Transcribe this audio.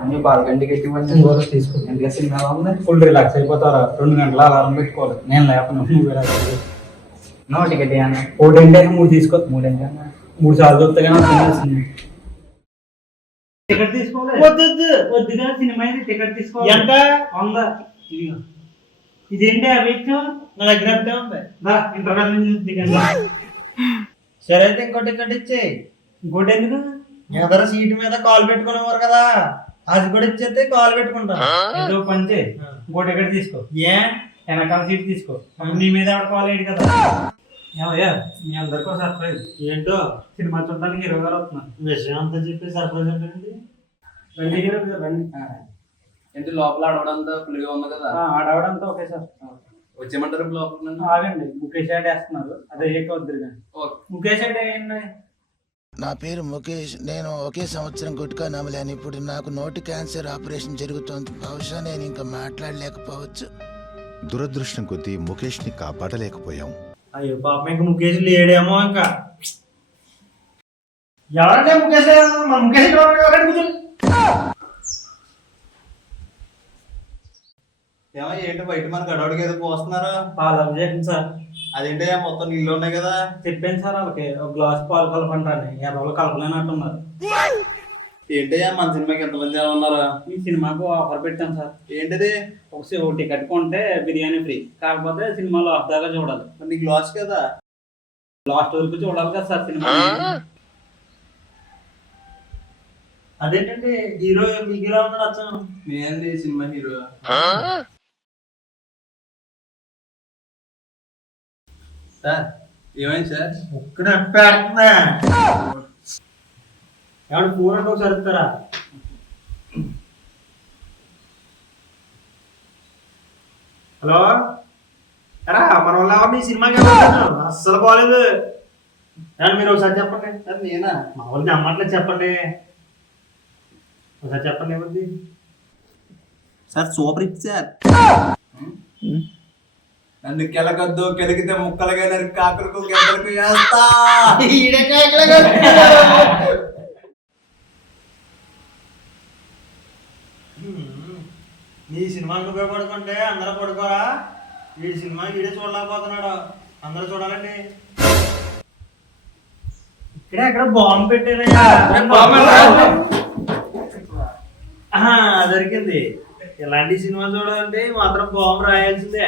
అన్ని బాల్కండి గట్టి తీసుకో. ఎందుకంటే సినిమా ఉంది. Full relax అయిపోతారా. 2 గంటల అలారం పెట్టుకోవాలి. నేను లేపను, నువ్వు రిలాక్స్ అయిపో. నో టికెట్ అన్న. ఒకటంటే 3 తీసుకో. 3 ఎంత అన్న? 3 సార్లు చూస్తే కానీ టికెట్ తీసుకోవాలి. వద్దుగా సినిమా ఇది. టికెట్ తీసుకోవాలి. ఎంత? 100. ఇదిగో ఇదేంటి అభిచ్చు? నా దగ్గర అంతే ఉంది. ఇంటర్వెల్ నుంచి సరే అయితే ఇంకో టికెట్ ఇచ్చేయి. ఇంకోటి ఎందుకు? ఎదర సీట్ మీద కాలు పెట్టుకునేవారు కదా, అది కూడా ఇచ్చేస్తే కాలు పెట్టుకుంటా. ఏదో పని చేయి, ఇంకో టికెట్ తీసుకో. వెనకాల సీట్ తీసుకో. నీ మీద ఆడుకోవాలి కదా. ఏమయ్యా, మీ అందరికీ సర్ప్రైజ్. ఏంటో సినిమా చూడడానికి హీరో గారు వస్తున్నారు. విషయం అంతా చెప్పి సర్ప్రైజ్ ఏంటండి. రండి హీరో గారు రండి. ఏంటి లోపల ఆడవడంతా ఫుల్గా ఉంది కదా. ఆడవడంతా ఓకే సార్. వచ్చేయమంటారు లోపల? ఆగండి, ముఖేష్ యాడ్ వేస్తున్నారు. అదే వద్దురు కానీ. ముఖేష్ యాడ్ వేయండి. నా పేరు ముఖేష్. నేను ఒకే సంవత్సరం గుట్కా నమ్మలేను. ఇప్పుడు నాకు నోటి క్యాన్సర్ ఆపరేషన్ జరుగుతోంది. బహుశా నేను ఇంకా మాట్లాడలేకపోవచ్చు. దురదృష్టం కొద్దీ ముఖేష్ ని కాపాడలేకపోయాం. అయ్యో పాపం, ఇంకా ముఖేష్ లేడేమో. ఇంకా ఎవరంటే ముఖేష్ మన ముఖేష్ కూర్చోండి. ఏమో ఏంటి బయట మనకు అడవాడికి ఏదో పోస్తున్నారా? పాలు అభిషేకం సార్. అదేంటి మొత్తం నీళ్ళు ఉన్నాయి కదా. చెప్పాను సార్ వాళ్ళకి, ఒక గ్లాస్ పాలు కలపంటారని. ఎర్రలు కలపలేనట్టున్నారు. ఏంటయ్యా మన సినిమాకి ఎంతమంది ఉన్నారా? ఈ సినిమాకు ఆఫర్ పెట్టాం సార్. ఏంటిది? ఒక టికెట్ కొంటే బిర్యానీ ఫ్రీ. కాకపోతే సినిమాలో దాకా చూడాలి. నీకు లాస్ కదా. లాస్ట్ వరకు చూడాలి కదా సార్ సినిమా. అదేంటండి హీరో మీకు ఇలా ఉన్నాడు వచ్చాను. నేనండి సినిమా హీరో. సార్ ఏమైంది సార్? ఒక్కడ పెడుతున్నా. ఎవరు ఫోన్ అంటే ఒకసారి ఇస్తారా? హలో, ఎరా మన వల్ల ఎవరిని సినిమాకి అస్సలు బాగాలేదు. మీరు ఒకసారి చెప్పండి. సార్ నేనా? మా వాళ్ళని అమ్మట్లేదు, చెప్పండి ఒకసారి. చెప్పండి ఏమంది సార్? Super hit sir. నన్ను కెలకద్దు, కెలికితే ముక్కలుగా నరికి కాకులకు గెంటలకు వేస్తా. నీ సినిమాకి నువ్వే పడుకుంటే అందరూ పడుకోరా? ఈ సినిమా ఈడే చూడలేకపోతున్నాడు. అందరూ చూడాలండి. ఇక్కడే అక్కడ బాంబు పెట్టారయ్యా. దొరికింది. ఇలాంటి సినిమా చూడాలంటే మాత్రం బాంబు రాయాల్సిందే.